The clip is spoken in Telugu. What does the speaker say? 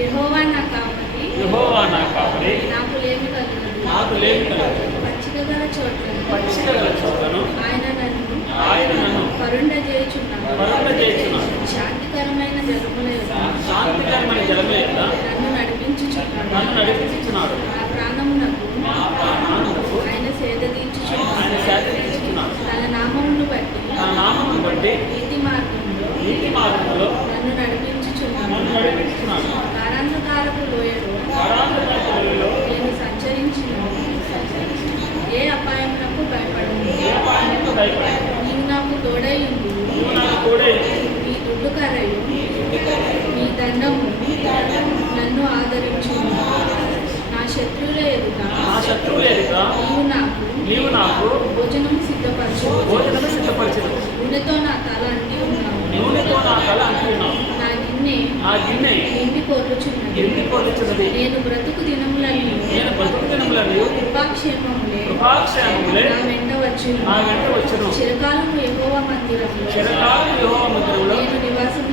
యెహోవా నా కాపరి, యెహోవా నా కాపరి, నాకు లేమి కలుగదు. నాకు లేమి కలుగదు. పచ్చిక గల చోట్లను ఆయన నన్ను కరుణించుచున్నాడు. శాంతికరమైన జలముల యొద్ద నన్ను నడిపించుచున్నాడు. నా ప్రాణమునకు ఆయన సేద తీర్చుచున్నాడు. తన నామమును బట్టి నీతి మార్గంలో నన్ను నడిపించుచున్నాడు. కారాంధకారపు లోయలో నేను సంచరించిన ఏ అపాయమునకు భయపడను. నీవు నాకు తోడై ఉండు. నీ దుడ్డు కర్రయు నీ దండము నన్ను ఆదరించు. నా శత్రువుల ఎదుట నీవు నాకు భోజనం సిద్ధపరచు. నూనెతో నా తల అంటి ఉన్నావు. నా గిన్నె ఎండి పొర్లుచున్నది. నేను బ్రతుకు దినములను కృపాక్షేమములే నా వెంట వచ్చును. చిరకాలము యెహోవా మందిరములో నేను నివాసం